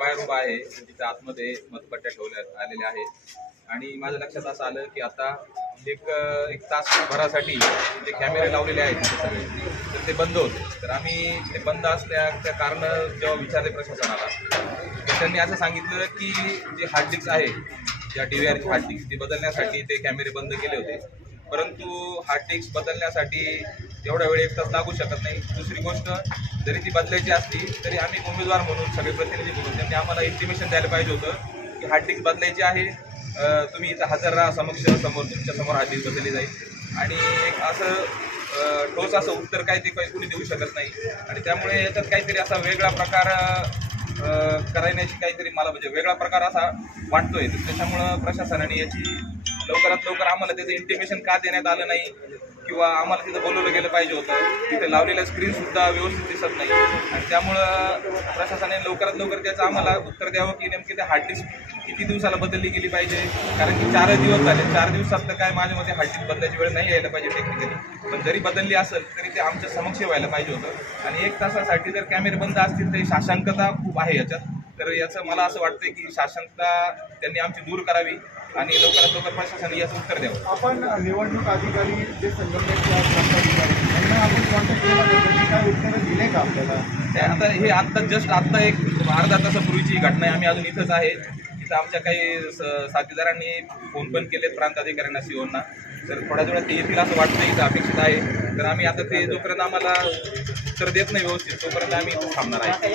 बाहेर उभा आहे म्हणजे तिच्या आतमध्ये मतपट्ट्या ठेवल्या आलेल्या आहेत. आणि माझ्या लक्षात असं आलं की आता एक एक तास भरासाठी जे कॅमेरे लावलेले आहेत म्हणजे सगळे तर ते बंद होते. तर आम्ही ते बंद असल्याच्या कारण जेव्हा विचारले प्रशासनाला तर त्यांनी असं सांगितलं की जे हार्ड डिस्क आहे ज्या डी व्ही आरची हार्ड डिस्क ती बदलण्यासाठी ते कॅमेरे बंद केले होते. परंतु हार्ड टेक्स्ट बदलण्यासाठी एवढा वेळ एक तास लागू शकत नाही. दुसरी गोष्ट जरी ती बदलायची असली तरी आम्ही उमेदवार म्हणून सगळे प्रतिनिधी म्हणून त्यांनी आम्हाला इंटिमेशन द्यायला पाहिजे होतं की हार्ड टेक्स्ट बदलायची आहे. तुम्ही इथं हजर राहा समक्ष समोर तुमच्यासमोर हार्ड बदलली जाईल. आणि एक असं ठोस असं उत्तर काय ते काही कुणी देऊ शकत नाही. आणि त्यामुळे याच्यात काहीतरी असा वेगळा प्रकार अं, करण्याची काहीतरी मला म्हणजे वेगळा प्रकार असा वाटतोय. त्याच्यामुळं प्रशासनाने याची लवकरात लवकर आम्हाला त्याचं इंटिमेशन का देण्यात आलं नाही? किंवा आम्हाला तिथं बोलवलं गेलं पाहिजे होतं. तिथे लावलेल्या स्क्रीनसुद्धा व्यवस्थित दिसत नाही. आणि त्यामुळं प्रशासनाने लवकरात लवकर त्याचं आम्हाला उत्तर द्यावं की नेमकी ते हार्डडिस्क किती दिवसाला बदलली गेली पाहिजे? कारण की चार दिवस झाले. चार दिवसात तर काय माझ्या मते हार्डडिस्क बदलायची वेळ नाही यायला पाहिजे टेक्निकली पण जरी बदलली असेल तरी ते आमच्या समक्ष व्हायला पाहिजे होतं. आणि एक तासासाठी जर कॅमेरे बंद असतील तरी शाशांकता खूप आहे याच्यात. तर याचं मला असं वाटतंय की शासनता त्यांनी आमची दूर करावी आणि लवकरात लवकर प्रशासनाने याचं उत्तर द्यावं. आपण निवडणूक अधिकारी जे केला ते आता हे आत्ता जस्ट आत्ता एक अर्धा तासापूर्वीची घटना आहे. आम्ही अजून इथंच आहे. इथं आमच्या काही साथीदारांनी फोन पण केलेत प्रांताधिकाऱ्यांना सीओना. तर थोड्या वेळात ते येतील असं वाटतं इथं अपेक्षित आहे. तर आम्ही आता ते जोपर्यंत आम्हाला उत्तर देत नाही व्यवस्थित तोपर्यंत आम्ही इथं थांबणार आहे.